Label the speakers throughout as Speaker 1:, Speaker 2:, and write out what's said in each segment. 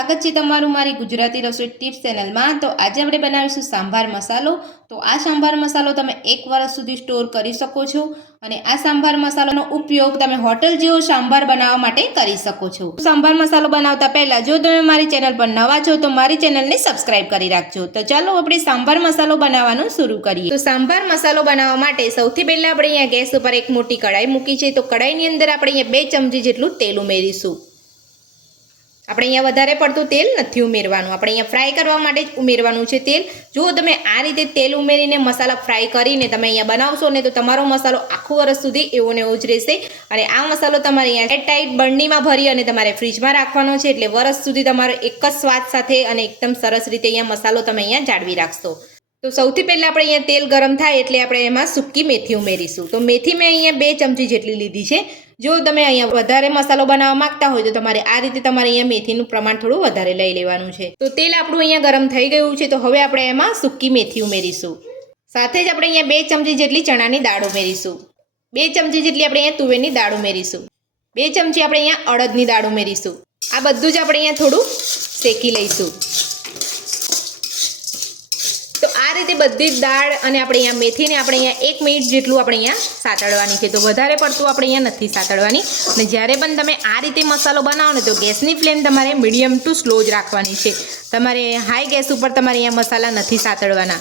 Speaker 1: સ્વાગત છે તમારું મારી ગુજરાતી રસોઈ ટિપ્સ ચેનલમાં. તો આજે આપણે બનાવીશું સાંભાર મસાલો. તો આ સાંભાર મસાલો તમે એક વર્ષ સુધી સ્ટોર કરી શકો છો અને આ સાંભાર મસાલાનો ઉપયોગ તમે હોટલ જેવો સાંભાર બનાવવા માટે કરી શકો છો. સાંભાર મસાલો બનાવતા પહેલાં જો તમે મારી ચેનલ પર નવા છો, તો મારી ચેનલને સબસ્ક્રાઇબ કરી રાખજો. તો ચાલો આપણે સાંભાર મસાલો બનાવવાનું શરૂ કરીએ. તો સાંભાર મસાલો બનાવવા માટે સૌથી પહેલાં આપણે અહીંયા ગેસ ઉપર એક મોટી કઢાઈ મૂકી છે. તો કઢાઈની અંદર આપણે અહીંયા બે ચમચી જેટલું તેલ ઉમેરીશું. આપણે અહીંયા વધારે પડતું તેલ નથી ઉમેરવાનું. આપણે અહીંયા ફ્રાય કરવા માટે જ ઉમેરવાનું છે તેલ. જો તમે આ રીતે તેલ ઉમેરીને મસાલા ફ્રાય કરીને તમે અહીંયા બનાવશો ને તો તમારો મસાલો આખું વર્ષ સુધી એવો ને એવો જ રહેશે. અને આ મસાલો તમારે અહીંયા ટાઈટ બરણીમાં ભરી અને તમારે ફ્રીજમાં રાખવાનો છે એટલે વરસ સુધી તમારો એક જ સ્વાદ સાથે અને એકદમ સરસ રીતે અહીંયા મસાલો તમે અહીંયા જાળવી રાખશો. તો સૌથી પહેલાં આપણે અહીંયા તેલ ગરમ થાય એટલે આપણે એમાં સૂકી મેથી ઉમેરીશું. તો મેથી મેં અહીંયા બે ચમચી જેટલી લીધી છે. જો તમે અહીંયા વધારે મસાલો બનાવવા માંગતા હોય તો તમારે આ રીતે તમારે અહીંયા મેથીનું પ્રમાણ થોડું વધારે લઈ લેવાનું છે. તો તેલ આપણું અહીંયા ગરમ થઈ ગયું છે તો હવે આપણે એમાં સૂકી મેથી ઉમેરીશું. સાથે જ આપણે અહીંયા બે ચમચી જેટલી ચણાની દાળ ઉમેરીશું. બે ચમચી જેટલી આપણે અહીંયા તુવેરની દાળ ઉમેરીશું. બે ચમચી આપણે અહીંયા અડદની દાળ ઉમેરીશું. આ બધું જ આપણે અહીંયા થોડું શેકી લઈશું. તો બધી જ દાળ અને આપણે અહીંયા મેથીને આપણે અહીંયા એક મિનિટ જેટલું આપણે અહીંયા સાતળવાની છે. તો વધારે પડતું આપણે અહીંયા નથી સાતળવાની. અને જ્યારે પણ તમે આ રીતે મસાલો બનાવો ને તો ગેસની ફ્લેમ તમારે મીડિયમ ટુ સ્લો જ રાખવાની છે. તમારે હાઈ ગેસ ઉપર તમારે અહીંયા મસાલા નથી સાતળવાના.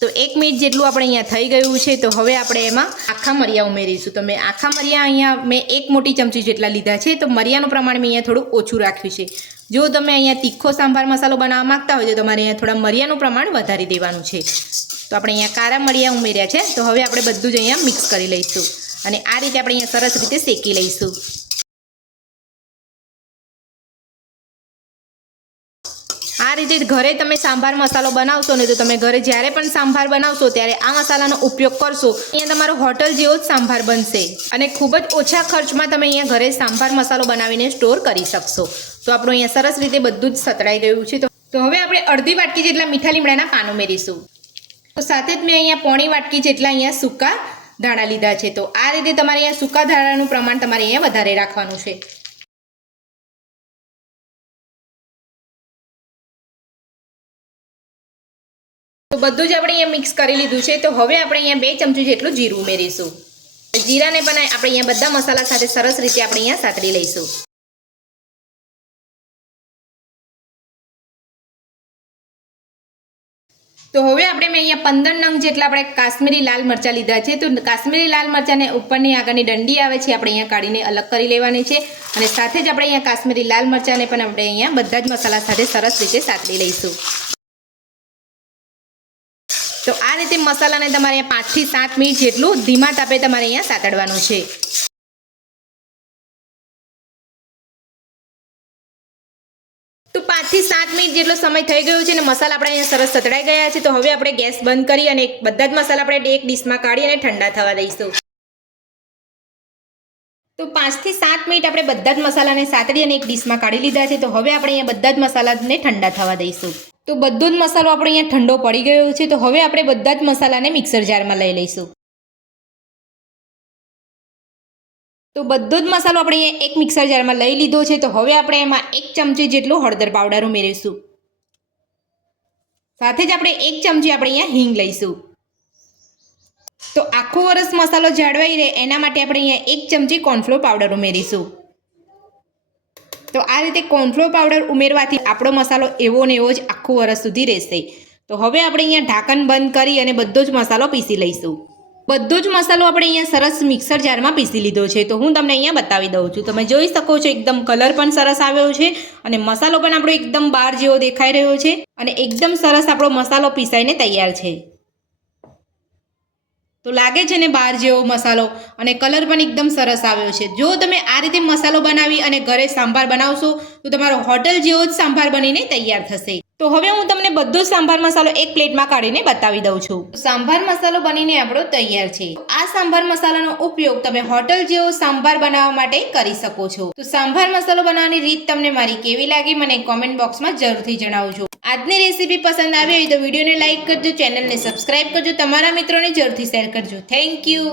Speaker 1: તો એક મિનિટ જેટલું આપણે અહીંયા થઈ ગયું છે. તો હવે આપણે એમાં આખા મરિયા ઉમેરીશું. તો મેં આખા મરિયા અહીંયા મેં એક મોટી ચમચી જેટલા લીધા છે. તો મરિયાનું પ્રમાણ મેં અહીંયા થોડું ઓછું રાખ્યું છે. જો તમે અહીંયા તીખો સાંભાર મસાલો બનાવવા માગતા હોય તો તમારે અહીંયા થોડા મરિયાનું પ્રમાણ વધારી દેવાનું છે. તો આપણે અહીંયા કારા મરિયા ઉમેર્યા છે. તો હવે આપણે બધું જ અહીંયા મિક્સ કરી લઈશું. અને આ રીતે આપણે અહીંયા સરસ રીતે શેકી લઈશું. આ રીતે ઘરે તમે સાંભાર મસાલો બનાવશો ને તો તમે ઘરે જ્યારે પણ સાંભાર બનાવશો ત્યારે આ મસાલાનો ઉપયોગ કરશો. અહીંયા તમારો હોટલ જેવો જ સાંભાર બનશે. અને ખૂબ જ ઓછા ખર્ચમાં તમે અહીંયા ઘરે સાંભાર મસાલો બનાવીને સ્ટોર કરી શકશો. તો આપણું અહીંયા સરસ રીતે બધું જ સતળાઈ ગયું છે. તો હવે આપણે અડધી વાટકી જેટલા મીઠા લીમડાના પાન ઉમેરીશું તો સાથે જ મેં અહીંયા પોણી વાટકી જેટલા અહીંયા સૂકા ધાણા લીધા છે. તો આ રીતે તમારે અહીંયા સૂકા ધાણાનું પ્રમાણ તમારે અહીંયા વધારે રાખવાનું છે. તો બધું જ આપણે અહીંયા મિક્સ કરી લીધું છે. તો હવે આપણે અહીંયા બે ચમચી જેટલું જીરું ઉમેરીશું. જીરાને પણ આપણે અહીંયા બધા મસાલા સાથે સરસ રીતે આપણે અહીંયા સાતરી લઈશું. તો હવે આપણે મેં અહીંયા પંદર નંગ જેટલા આપણે કાશ્મીરી લાલ મરચાં લીધા છે. તો કાશ્મીરી લાલ મરચાંને ઉપરની આગળની દંડી આવે છે, આપણે અહીંયા કાઢીને અલગ કરી લેવાની છે. અને સાથે જ આપણે અહીંયા કાશ્મીરી લાલ મરચાંને પણ આપણે અહીંયા બધા જ મસાલા સાથે સરસ રીતે સાતરી લઈશું. તો આ રીતે મસાલાને તમારે પાંચથી સાત મિનિટ જેટલું ધીમા તાપે તમારે અહીંયા સાતડવાનું છે. તો પાંચથી સાત મિનિટ જેટલો સમય થઈ ગયો છે અને મસાલા આપણે અહીંયા સરસ સતડાઈ ગયા છે, તો હવે આપણે ગેસ બંધ કરી અને બધા જ મસાલા આપણે એક ડીશમાં કાઢી અને ઠંડા થવા દઈશું. તો પાંચથી સાત મિનિટ આપણે બધા જ મસાલાને સાતડી અને એક ડીશમાં કાઢી લીધા છે, તો હવે આપણે અહીંયા બધા જ મસાલાને ઠંડા થવા દઈશું. તો બધો જ મસાલો આપણે અહીંયા ઠંડો પડી ગયો છે, તો હવે આપણે બધા જ મસાલાને મિક્સર જારમાં લઈ લઈશું. તો બધો જ મસાલો આપણે અહીંયા એક મિક્સર જારમાં લઈ લીધો છે, તો હવે આપણે એમાં એક ચમચી જેટલું હળદર પાવડર ઉમેરીશું. સાથે જ આપણે એક ચમચી આપણે અહીંયા હિંગ લઈશું. તો આખો વરસ મસાલો જાળવાઈ રહે, એના માટે આપણે અહીંયા એક ચમચી કોર્નફ્લોર પાવડર ઉમેરીશું. તો આ રીતે કોર્નફ્લોર પાવડર ઉમેરવાથી આપણો મસાલો એવો ને એવો જ આખું વરસ સુધી રહેશે. તો હવે આપણે અહીંયા ઢાંકણ બંધ કરી અને બધો જ મસાલો પીસી લઈશું. બધો જ મસાલો આપણે અહીંયા સરસ મિક્સર જારમાં પીસી લીધો છે. તો હું તમને અહીંયા બતાવી દઉં છું. તમે જોઈ શકો છો એકદમ કલર પણ સરસ આવ્યો છે અને મસાલો પણ આપણો એકદમ બહાર જેવો દેખાઈ રહ્યો છે અને એકદમ સરસ આપણો મસાલો પીસાઈને તૈયાર છે. તો લાગે છે ને બહાર જેવો મસાલો અને કલર પણ એકદમ સરસ આવ્યો છે. જો તમે આ રીતે મસાલો બનાવી અને ઘરે સાંભાર બનાવશો, તો તમારો હોટલ જેવો જ સાંભાર બનીને તૈયાર થશે. તો હવે હું તમને બધો જ સાંભાર મસાલો એક પ્લેટમાં કાઢીને બતાવી દઉં છું. સાંભાર મસાલો બનીને આપણો તૈયાર છે. આ સાંભાર મસાલાનો ઉપયોગ તમે હોટલ જેવો સાંભાર બનાવવા માટે કરી શકો છો. તો સાંભાર મસાલો બનાવવાની રીત તમને મારી કેવી લાગી, મને કોમેન્ટ બોક્સમાં જરૂરથી જણાવજો. આજની રેસીપી પસંદ આવી હોય તો વિડીયોને લાઇક કરજો ચેનલને સબસ્ક્રાઈબ કરજો, તમારા મિત્રોને જરૂરથી શેર કરજો. Thank you